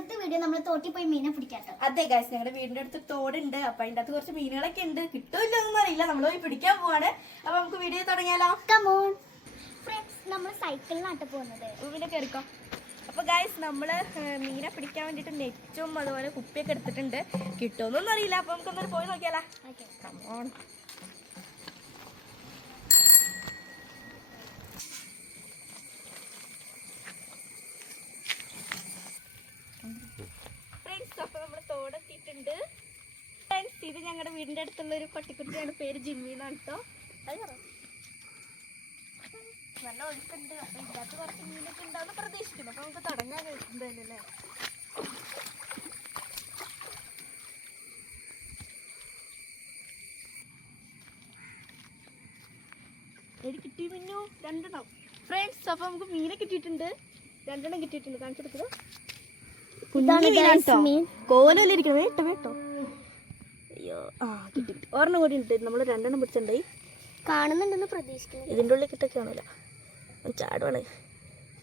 ഇന്നത്തെ വീഡിയോ നമ്മൾ തോട്ടിൽ പോയി മീനെ പിടിക്കാട്ടോ. അതെ ഗൈസ്, ഞങ്ങളുടെ വീടിന്റെ അടുത്ത് തോടുണ്ട്. അപ്പൊ അതിന്റെ അകത്ത് കുറച്ച് മീനുകളൊക്കെ ഉണ്ട്. കിട്ടുമല്ലോ ഒന്നും അറിയില്ല. നമ്മൾ പോയി പിടിക്കാൻ പോവാണ്. അപ്പൊ നമുക്ക് വീഡിയോ തുടങ്ങിയാലോ? കമോൺ ഫ്രണ്ട്സ്, നമ്മൾ സൈക്കിളിനാട്ട് പോകുന്നത്. ഇവിടെ കയറിക്കോ. അപ്പൊ ഗൈസ്, നമ്മള് മീനെ പിടിക്കാൻ വേണ്ടിട്ട് നെറ്റും അതുപോലെ കുപ്പിയൊക്കെ എടുത്തിട്ടുണ്ട്. കിട്ടുമെന്നൊന്നും അറിയില്ല. അപ്പൊ നമുക്കൊന്നും പോയി നോക്കിയാലോ? കമോൺ. അപ്പൊ നമ്മള് തോടെത്തിയിട്ടുണ്ട്. ഫ്രണ്ട്സ്, ഇത് ഞങ്ങളുടെ വീടിന്റെ അടുത്തുള്ള ഒരു പട്ടിക്കുട്ടിയാണ്. പേര് ജിമ്മി എന്നാണ് കേട്ടോ. അത് പറ, നല്ല ഒഴുക്കുണ്ട്. അപ്പൊ ഇതിനകത്ത് കുറച്ച് മീനൊക്കെ ഉണ്ടാവുന്ന പ്രതീക്ഷിക്കുന്നു. അപ്പൊ നമുക്ക് തുടങ്ങാൻ എന്തായാലും. കിട്ടി മിന്നു, രണ്ടെണ്ണം. ഫ്രണ്ട്സ്, അപ്പൊ നമുക്ക് മീനെ കിട്ടിയിട്ടുണ്ട്. രണ്ടെണ്ണം കിട്ടിയിട്ടുണ്ട്. കാണിച്ചു കൊടുക്കുക. കോലിരിക്കണം. വേട്ടോ വേട്ടോ. അയ്യോ, കിട്ടി. ഒരെണ്ണം കൂടി ഉണ്ട്. നമ്മൾ രണ്ടെണ്ണം പിടിച്ചിട്ടുണ്ടായി. കാണുന്നുണ്ടെന്ന് പ്രതീക്ഷിക്കുന്നു. ഇതിൻ്റെ ഉള്ളിൽ കിട്ടൊക്കെ ആണല്ലോ. ചാടുവാണ്.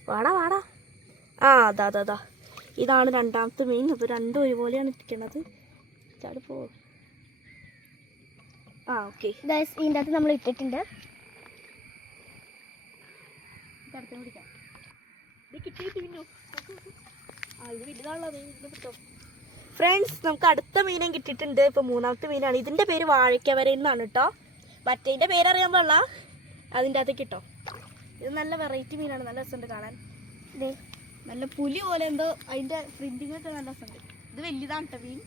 വാടാ വാടാ. അതാ അതാ അതാ, ഇതാണ് രണ്ടാമത്തെ മീൻ. അപ്പോൾ രണ്ടും ഒരുപോലെയാണ് ഇരിക്കണത്. ചാടി പോ. ഓക്കെ ഗൈസ്, ഇതിൻ്റെ അകത്ത് നമ്മൾ ഇട്ടിട്ടുണ്ട്. പിടിക്കാം. ഇത് കിട്ടിയിട്ട് പിന്നു. ഇത് വലുതാണല്ലോ. ഫ്രണ്ട്സ്, നമുക്ക് അടുത്ത മീനും കിട്ടിയിട്ടുണ്ട്. ഇപ്പൊ മൂന്നാമത്തെ മീനാണ്. ഇതിന്റെ പേര് വാഴയ്ക്കവര എന്നാണ് കേട്ടോ. മറ്റേതിന്റെ പേരറിയാൻ പാടില്ല. അതിൻ്റെ അകത്തേക്ക് കിട്ടോ. ഇത് നല്ല വെറൈറ്റി മീനാണ്. നല്ല രസമുണ്ട് കാണാൻ. ഇതേ നല്ല പുലി പോലെ എന്തോ അതിന്റെ പ്രിന്റിംഗ് ഒക്കെ നല്ല രസമുണ്ട്. ഇത് വലുതാണ് കേട്ടോ മീൻ.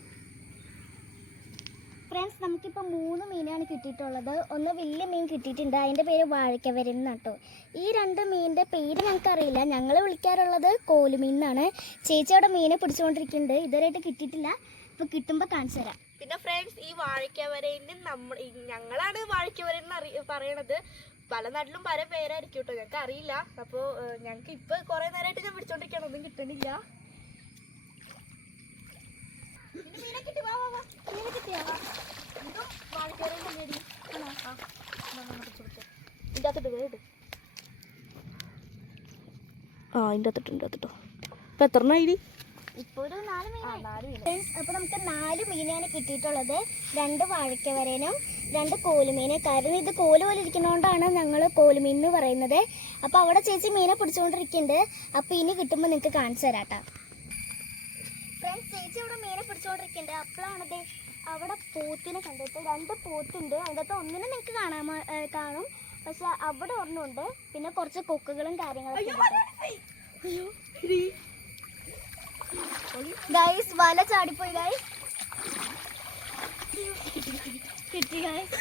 ഫ്രണ്ട്സ്, നമുക്കിപ്പോൾ 3 മീനാണ് കിട്ടിയിട്ടുള്ളത്. ഒന്ന് വലിയ മീൻ കിട്ടിയിട്ടുണ്ട്. അതിൻ്റെ പേര് വാഴയ്ക്കവരൻ കേട്ടോ. ഈ 2 മീനിൻ്റെ പേര് ഞങ്ങൾക്കറിയില്ല. ഞങ്ങൾ വിളിക്കാറുള്ളത് കോലുമീൻ എന്നാണ്. ചേച്ചി അവിടെ മീനെ പിടിച്ചുകൊണ്ടിരിക്കുന്നുണ്ട്. ഇതുവരെയായിട്ട് കിട്ടിയിട്ടില്ല. ഇപ്പോൾ കിട്ടുമ്പോൾ കാണിച്ചു തരാം. പിന്നെ ഫ്രണ്ട്സ്, ഈ വാഴയ്ക്കവരേന് ഞങ്ങളാണ് വാഴയ്ക്കവരെന്ന് പറയണത്. പല നാട്ടിലും പല പേരായിരിക്കും കേട്ടോ. ഞങ്ങൾക്ക് അറിയില്ല. അപ്പോൾ ഞങ്ങൾക്ക് ഇപ്പോൾ കുറേ നേരമായിട്ട് ഞാൻ പിടിച്ചോണ്ടിരിക്കുകയാണ്. ഒന്നും കിട്ടണില്ല. ഇപ്പൊ എത്ര ഐഡി? ഇപ്പോൾ ഒരു 4 മീൻ. അപ്പോൾ നമുക്ക് 4 മീനാണ് കിട്ടിയിട്ടുള്ളത്. 2 വാഴയ്ക്കവരനും 2 കോലുമീന്. കാരണം ഇത് കോല് പോലെ ഇരിക്കുന്നതുകൊണ്ടാണ് ഞങ്ങൾ കോലുമീൻ എന്ന് പറയുന്നത്. അപ്പോൾ അവിടെ ചേച്ചി മീനെ പിടിച്ചുകൊണ്ടിരിക്കുന്നുണ്ട്. അപ്പോൾ ഇനി കിട്ടുമ്പോൾ നിങ്ങൾക്ക് കാണിച്ചു തരാം കേട്ടോ. ഫ്രണ്ട്സ്, ചേച്ചി അവിടെ മീനെ പിടിച്ചുകൊണ്ടിരിക്കുന്നുണ്ട്. അപ്പോഴാണത് അവിടെ പോത്തിനെ കണ്ടിട്ട് 2 പോത്തുണ്ട്. അതിൻ്റെ അകത്ത് ഒന്നിനെ നിങ്ങൾക്ക് കാണും. പക്ഷെ അവിടെ ഒരെണ്ണമുണ്ട്. പിന്നെ കുറച്ച് കൊക്കുകളും കാര്യങ്ങളൊക്കെ ഉണ്ട്. ഗൈസ്, വല ചാടിപ്പോയി ഗൈസ്. കിട്ടി ഗൈസ്.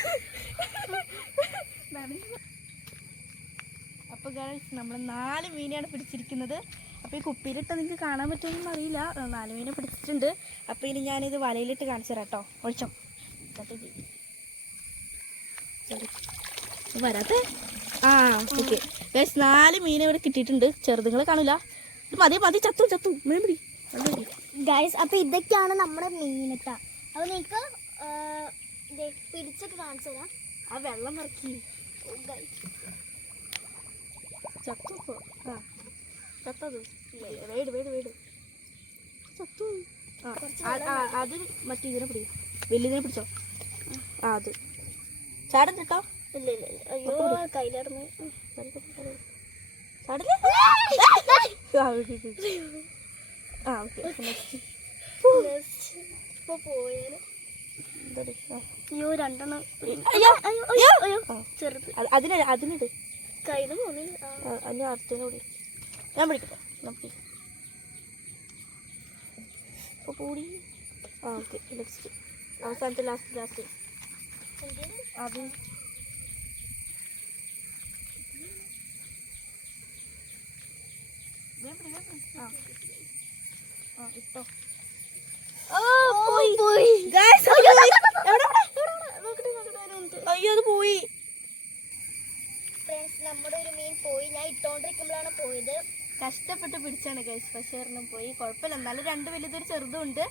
അപ്പോൾ ഗൈസ്, നമ്മൾ 4 മീനെയാണ് പിടിച്ചിരിക്കുന്നത്. അപ്പോൾ ഈ കുപ്പിയിലിട്ട് നിങ്ങൾക്ക് കാണാൻ പറ്റുമെന്നൊന്നും അറിയില്ല. 4 മീനെ പിടിച്ചിട്ടുണ്ട്. അപ്പോൾ ഇനി ഞാനിത് വലയിലിട്ട് കാണിച്ചു തരാം കേട്ടോ. ഒഴിച്ചോ. വരാത്തെ. ഓക്കെ ഗൈസ്, 4 മീനെ ഇവിടെ കിട്ടിയിട്ടുണ്ട്. ചെറുതുങ്ങളെ കാണില്ല. മതി മതി, ചത്തു മീൻ പിടി. ഗൈസ്, അപ്പോൾ ഇതൊക്കെയാണ് നമ്മുടെ മീനിട്ടാ. അപ്പോൾ നിങ്ങൾക്ക് പിടിച്ചൊക്കെ കാണിച്ചു തരാം. വെള്ളം നിറക്കി. ചത്തു. ചത്തത്. വേട് ചത്തു. അത് മറ്റേ ഇതിനെ പിടി. വലിയതിനെ പിടിച്ചോ. അത് ചാടൻ കേട്ടോ. ഇല്ല അയ്യോ, കയ്യിലിറങ്ങി. ചാടില്ല. അയ്യോ, 2 ചെറുത്. അതിനിട്. കയ്യിൽ പോണി. അതിന് അർത്ഥനോടി ഞാൻ പിടിക്കട്ടെ. കൂടി. ഓക്കെ, നെക്സ്റ്റ് അവസാനത്തെ ലാസ്റ്റ് അത് ഇട്ടോ. അയ്യോ, അത് പോയി. ഫ്രണ്ട്സ്, നമ്മുടെ ഒരു മീൻ പോയി. ഞാൻ ഇട്ടോണ്ടിരിക്കുമ്പോഴാണ് പോയത്. കഷ്ടപ്പെട്ട് പിടിച്ചാണ് ഗൈസ്. പക്ഷേ ഒരെണ്ണം പോയി. കുഴപ്പമില്ല. എന്നാലും 2 വലുതൊരു ചെറുതുണ്ട്.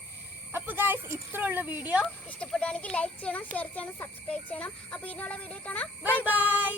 അപ്പോൾ ഗൈസ്, ഇത്രയുള്ള വീഡിയോ ഇഷ്ടപ്പെടുകയാണെങ്കിൽ ലൈക്ക് ചെയ്യണം, ഷെയർ ചെയ്യണം, സബ്സ്ക്രൈബ് ചെയ്യണം. അപ്പോൾ ഇതിനുള്ള വീഡിയോ കാണാം. Bye bye.